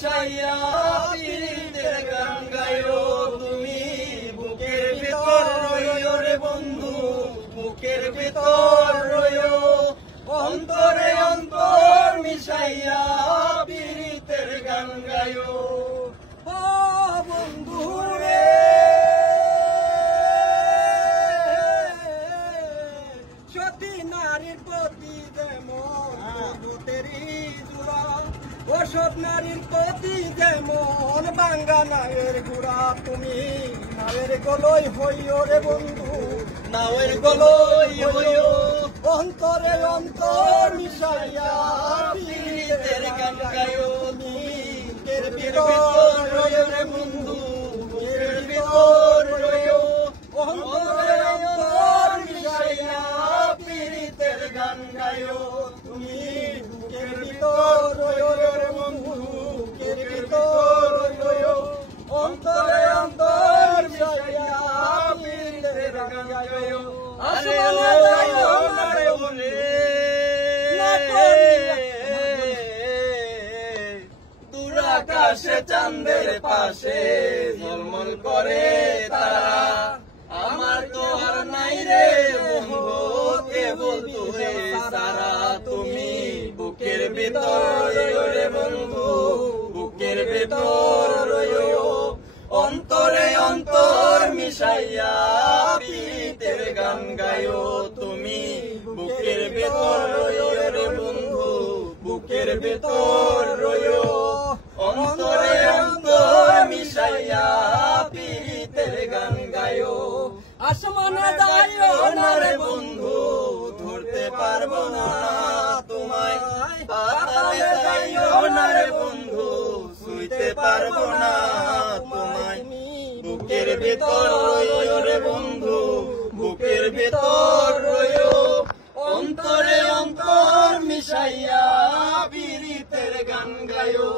মিশাইয়া পীড়িতের গান গায়ো তুমি বুকের ভিতর রইও রে বন্ধু বুকের ভিতর রইও অন্তরে অন্তর মিশাইয়া পীড়িতের গান গায়ো ও বন্ধু রে সতী নারীর প্রতি যেমন জগতেরই জোড়া ওসব নারীর প্রতি যেমন বাঙ্গা নায়ের গুড়া তুমি নায়ের গলই হইও রে বন্ধু নায়ের গলই হইও অন্তরে অন্তর মিশাইয়া পীড়িতের গান গায়ো তুমি বুকের ভিতর রইও রে বন্ধু বুকের ভিতর রইও অন্তরে অন্তর মিশাইয়া পীড়িতের গান গায়ো তুমি বুকের ভিতর রইও রে বন্ধু বুকের ভিতর রইও অন্তরে অন্তর মিশাইয়া পীড়িতের গান গায়ো আসমানে যাইও না রে বলে দূর আকাশে চাঁদের পাশে ঝলমল করে তারা আমার তো আর নাই রে বন্ধু কেবল তুই সারা তুমি বুকের ভিতর রইও রে বন্ধু বুকের ভিতর রইও অন্তরে অন্তর মিশাইয়া পীড়িতের গান গায়ো তুমি বুকের ভিতর রইও রে বন্ধু বুকের ভিতর রইও অন্তরে অন্তর মিশাইয়া পীড়িতের গান গায়ো আসমানে যাইও না রে বন্ধু ধরতে পারবো না তোমায় পাতালে যাইও না রে বন্ধু ছুঁইতে পারবো না তোমায় বুকের ভিতর রইও রে বন্ধু বুকের ভিতর রইও অন্তরে অন্তর মিশাইয়া পীড়িতের গান গায়ো।